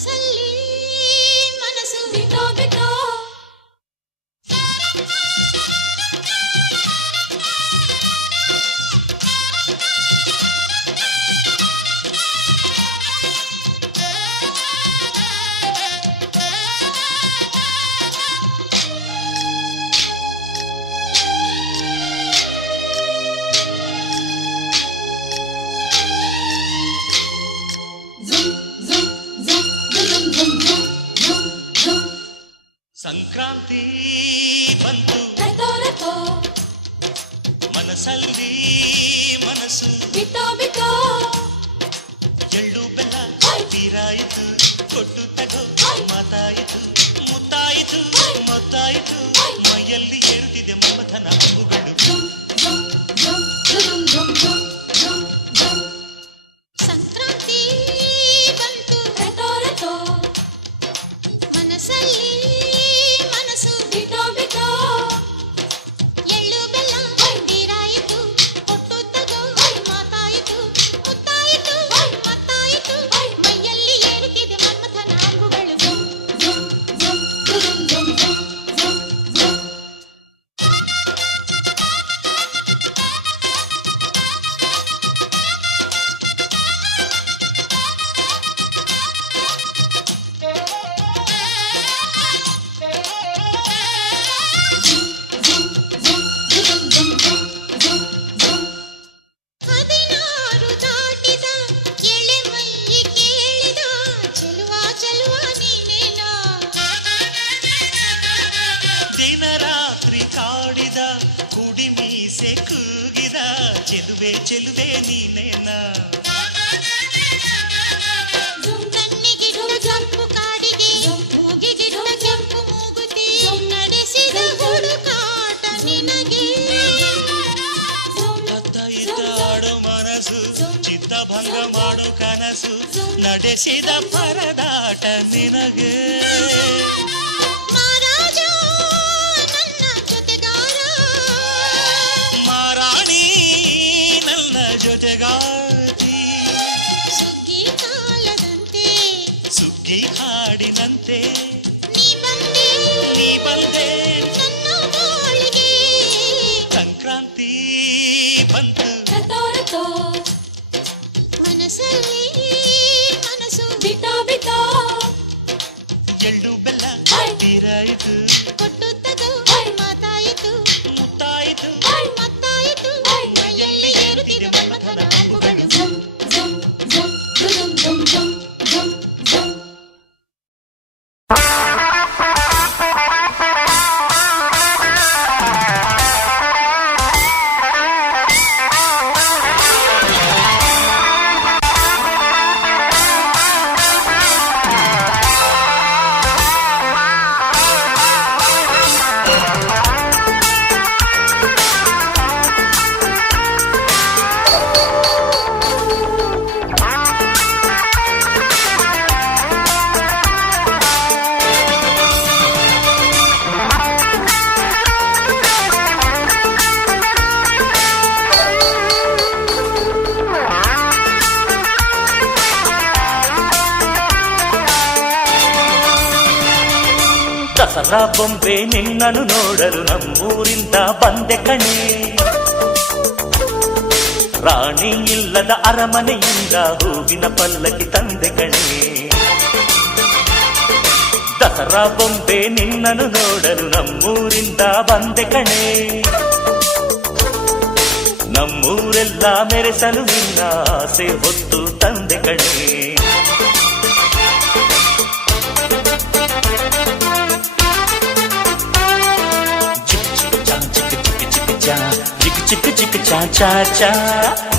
ಮನಸ್ಸಲ್ಲಿ ಮನಸ್ಸು ಬಿಟ್ಟೋ ಬಿಟ್ಟೋ ಸಂಕ್ರಾಂತಿ ಬಂತು ಮನಸ್ಸಲ್ಲಿ ಮನಸ್ಸು ಬಿಟ್ಟೋ ಬಿಟ್ಟೋ ಎಳ್ಳು ಬೆಲ್ಲ ತೀರಾಯಿತು ಕೊಟ್ಟು ತಗೋ ಮಾತಾಯಿತು ಮುತ್ತಾಯಿತು ಮತ್ತಾಯಿತು ಮೈಯಲ್ಲಿ ಏರುತ್ತಿದೆ ಮಮಥನ ಹಬ್ಬುಗಳು ಸಂಕ್ರಾಂತಿ ಬಂತು ಮನಸ್ಸಲ್ಲಿ ಮನಸ್ಸು ಬಿಟ್ಟೋ ಬಿಟ್ಟೋ ಎಳ್ಳು ಬೆಲ್ಲ ತೀರಾಯಿತು ಕೊಟ್ಟು ತಗೋ ಮಾತಾಯಿತು ಮುತ್ತಾಯಿತು ಮತ್ತಾಯಿತು ಮೈಯಲ್ಲಿ ಏರುತ್ತಿದೆ ಮನ್ಮಥನ ಅಂಬುಗಳು ಕೂಗಿದ ಚೆಲುವೆ ಚೆಲುವೆ ನೀನೇನ ಕಣ್ಣಿಗಿಡುವ ಕೆಂಪು ಕಾಡಿಗೆ ಮೂಗಿಗಿಡುವ ಕೆಂಪು ಮೂಗುತಿ ನಡೆಸಿದ ಹುಡುಕಾಟ ನಿನಗೆ ಆಡೋ ಮನಸ್ಸು ಚಿತ್ತಭಂಗ ಮಾಡೋ ಕನಸು ನಡೆಸಿದ ಪರದಾಟ ನಿನಗೆ ಜೊತೆಗಾತಿ ಸುಗ್ಗಿ ಕಾಲದಂತೆ ಸುಗ್ಗಿ ಹಾಡಿನಂತೆ ನೀ ಬಂದೆ ನನ್ನ ಬಾಳಿಗೆ ಸಂಕ್ರಾಂತಿ ಬಂತು ಮನಸ್ಸಲ್ಲಿ ಮನಸ್ಸು ಬಿಟ್ಟೋ ಬಿಟ್ಟೋ ಎಳ್ಳು ಬೆಲ್ಲ ತೀರಾಯಿತು ಕೊಟ್ಟು ತಗೋ ಮಾತಾಯಿತು ಮುತ್ತಾಯಿತು ಮತ್ತಾಯಿತು ಮೈಯಲ್ಲಿ ಏರುತ್ತಿದೆ ಮನ್ಮಥನ ಅಂಬುಗಳು ದಸರಾ ಬೊಂಬೆ ನಿನ್ನನ್ನು ನೋಡಲು ನಮ್ಮೂರಿಂದ ಬಂದೆ ಕಣೆ ರಾಣಿ ಇಲ್ಲದ ಅರಮನೆಯಿಂದ ಹೂವಿನ ಪಲ್ಲಕ್ಕಿ ತಂದೆ ಕಣೆ ದಸರಾ ಬೊಂಬೆ ನಿನ್ನನ್ನು ನೋಡಲು ನಮ್ಮೂರಿಂದ ಬಂದೆ ಕಣೆ ನಮ್ಮೂರೆಲ್ಲ ಮೆರೆಸಲು ನಿನ್ನ ಆಸೆ ಹೊತ್ತು ತಂದೆ ಕಣೆ chick chick cha cha cha